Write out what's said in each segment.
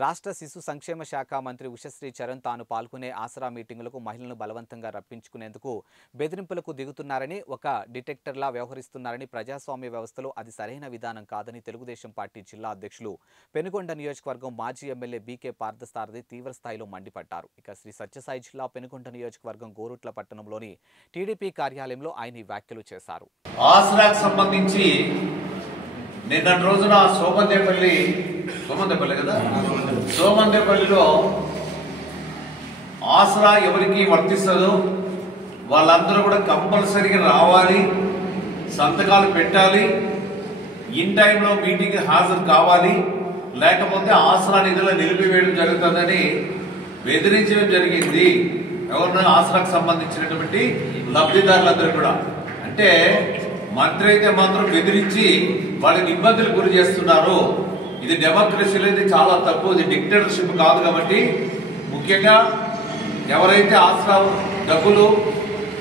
రాష్ట్ర శిశు సంక్షేమ శాఖ మంత్రి ఉషశ్రీ చరణ్ తాను పాల్గొనే ఆసరా మీటింగులకు మహిళలను బలవంతంగా రప్పించుకునేందుకు బెదిరింపులకు దిగుతున్నారని, ఒక డిటెక్టర్లా వ్యవహరిస్తున్నారని, ప్రజాస్వామ్య వ్యవస్థలో అది సరైన విధానం కాదని తెలుగుదేశం పార్టీ జిల్లా అధ్యక్షులు పెనుగొండ నియోజకవర్గం మాజీ ఎమ్మెల్యే బీకే పార్థసారథి తీవ్ర స్థాయిలో మండిపడ్డారు. ఇక శ్రీ సత్యసాయి జిల్లా పెనుగొండ నియోజకవర్గం గోరుట్ల పట్టణంలోని టీడీపీ కార్యాలయంలో ఆయన ఈ వ్యాఖ్యలు చేశారు. ఆసరాకు సంబంధించి నిన్నటి రోజున సోమందేపల్లిలో ఆసరా ఎవరికి వర్తిస్తుందో వాళ్ళందరూ కూడా కంపల్సరీగా రావాలి, సంతకాలు పెట్టాలి, ఇన్ టైంలో మీటింగ్ హాజరు కావాలి, లేకపోతే ఆసరా నిధులు నిలిపివేయడం జరుగుతుందని బెదిరించడం జరిగింది. ఎవరినైనా ఆసరాకు సంబంధించినటువంటి లబ్ధిదారులందరూ కూడా. అంటే మంత్రి అయితే మాత్రం బెదిరించి వాళ్ళని ఇబ్బందులు గురి చేస్తున్నారు. ఇది డెమోక్రసీలో ఇది చాలా తప్పు, ఇది డిక్టేటర్షిప్ కాదు. కాబట్టి ముఖ్యంగా ఎవరైతే ఆసరా డబ్బులు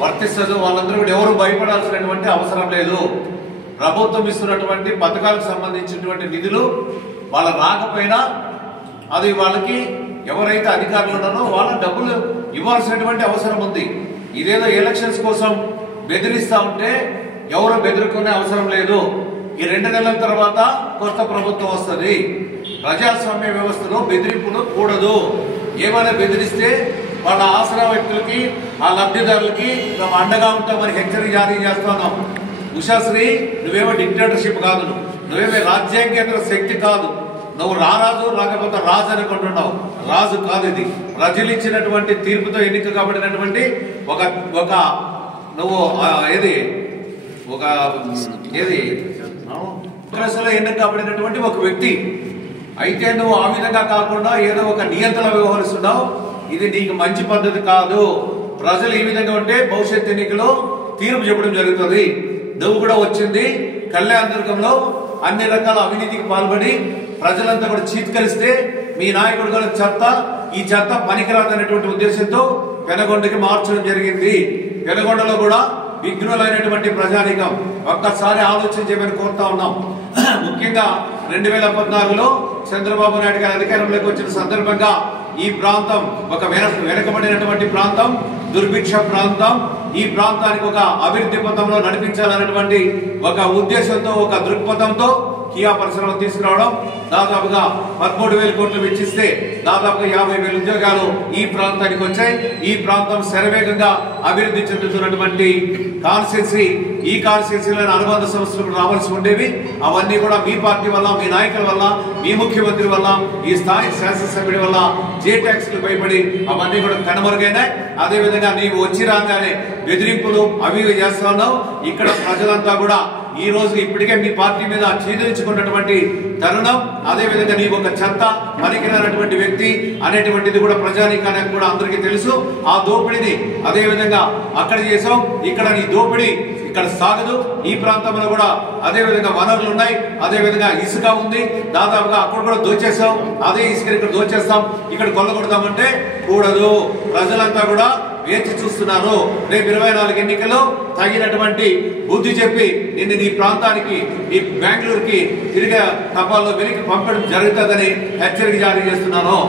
వర్తిస్తుందో వాళ్ళందరూ కూడా ఎవరు భయపడాల్సినటువంటి అవసరం లేదు. ప్రభుత్వం ఇస్తున్నటువంటి పథకాలకు సంబంధించినటువంటి నిధులు వాళ్ళ రాకపోయినా అది వాళ్ళకి ఎవరైతే అధికారులు ఉన్నారో వాళ్ళ డబ్బులు ఇవ్వాల్సినటువంటి అవసరం ఉంది. ఇదేదో ఎలక్షన్స్ కోసం బెదిరిస్తా ఉంటే ఎవరు బెదిరుకునే అవసరం లేదు. ఈ 2 నెలల తర్వాత కొత్త ప్రభుత్వం వస్తుంది. ప్రజాస్వామ్య వ్యవస్థలో బెదిరింపులు కూడదు. ఏమైనా బెదిరిస్తే వాళ్ళ ఆసరా వ్యక్తులకి, ఆ లబ్ధిదారులకి మేము అండగా ఉంటామని హెచ్చరిక జారీ చేస్తున్నాం. ఉషశ్రీ, నువ్వేమో డిక్టేటర్షిప్ కాదు, నువ్వేమో రాజ్యాంగేతర శక్తి కాదు. నువ్వు రారాజు లేకపోతే రాజు అనుకుంటున్నావు. రాజు కాదు, ఇది ప్రజలు ఇచ్చినటువంటి తీర్పుతో ఎన్నిక కాబడినటువంటి ఒక నువ్వు ఎన్నిక కాబడినటువంటి ఒక వ్యక్తి. అయితే నువ్వు ఆ విధంగా కాకుండా ఏదో ఒక నియంత్రణ వ్యవహరిస్తున్నావు. ఇది నీకు మంచి పద్ధతి కాదు. ప్రజలు ఈ విధంగా ఉంటే భవిష్యత్ ఎన్నికలో తీర్పు చెప్పడం జరుగుతుంది. నువ్వు కూడా వచ్చింది కళ్యాణదుర్గంలో అన్ని రకాల అవినీతికి పాల్పడి ప్రజలంతా కూడా చీత్కరిస్తే మీ నాయకుడు కూడా ఈ చెత్త పనికిరాదనేటువంటి ఉద్దేశంతో పెనుగొండకి మార్చడం జరిగింది. పెనుగొండలో కూడా విఘ్నులైనటువంటి ప్రజానీకం ఒక్కసారి ఆలోచించమని కోరుతా ఉన్నాం. ముఖ్యంగా 2014లో చంద్రబాబు నాయుడు గారి అధికారంలోకి వచ్చిన సందర్భంగా ఈ ప్రాంతం ఒక వెనకబడినటువంటి ప్రాంతం, దుర్భిక్ష ప్రాంతం. ఈ ప్రాంతానికి ఒక అభివృద్ధి పథంలో నడిపించాలనేటువంటి ఒక ఉద్దేశంతో, ఒక దృక్పథంతో కియా పరిశ్రమలు తీసుకురావడం, దాదాపుగా 13,000 కోట్లు వెచ్చిస్తే దాదాపుగా 50,000 ఉద్యోగాలు ఈ ప్రాంతానికి వచ్చాయి. ఈ ప్రాంతం శరవేగంగా అభివృద్ధి చెందుతున్నటువంటి కాన్స్టిట్యున్సీ. ఈ కాన్స్టిట్యున్సీలో అనుబంధ సంస్థలు రావాల్సి ఉండేవి. అవన్నీ కూడా మీ పార్టీ వల్ల, మీ నాయకుల వల్ల, మీ ముఖ్యమంత్రి వల్ల, ఈ స్థానిక శాసనసభ్యుడి వల్ల జేటాక్స్కి భయపడి అవన్నీ కూడా కనుమరుగైనాయి. అదేవిధంగా నీవు వచ్చి రాగానే బెదిరింపులు అవి చేస్తా ఉన్నావు. ఇక్కడ ప్రజలంతా కూడా ఈ రోజు ఇప్పటికే మీ పార్టీ మీద చీదరించుకున్నటువంటి తరుణం. అదేవిధంగా నీవు ఒక చెత్త పనికిరానటువంటి వ్యక్తి అనేటువంటిది కూడా ప్రజానీకానికి కూడా అందరికీ తెలుసు. ఆ దోపిడీని అదేవిధంగా అక్కడ చేసావు. ఇక్కడ నీ దోపిడీ ఇక్కడ సాగదు. ఈ ప్రాంతంలో కూడా అదే విధంగా వనరులు ఉన్నాయి, అదే విధంగా ఇసుక ఉంది. దాదాపుగా అక్కడ కూడా దోచేసాం. అదే ఇసుక ఇక్కడ దోచేస్తాం, ఇక్కడ కొల్లగొడతామంటే కూడదు. ప్రజలంతా కూడా వేచి చూస్తున్నారు. రేపు 24 ఎన్నికల్లో తగినటువంటి బుద్ధి చెప్పి నిన్ను నీ ప్రాంతానికి, ఈ బెంగళూరుకి తిరిగి తపాల్లో వెనక్కి పంపడం జరుగుతుందని హెచ్చరిక జారీ చేస్తున్నాను.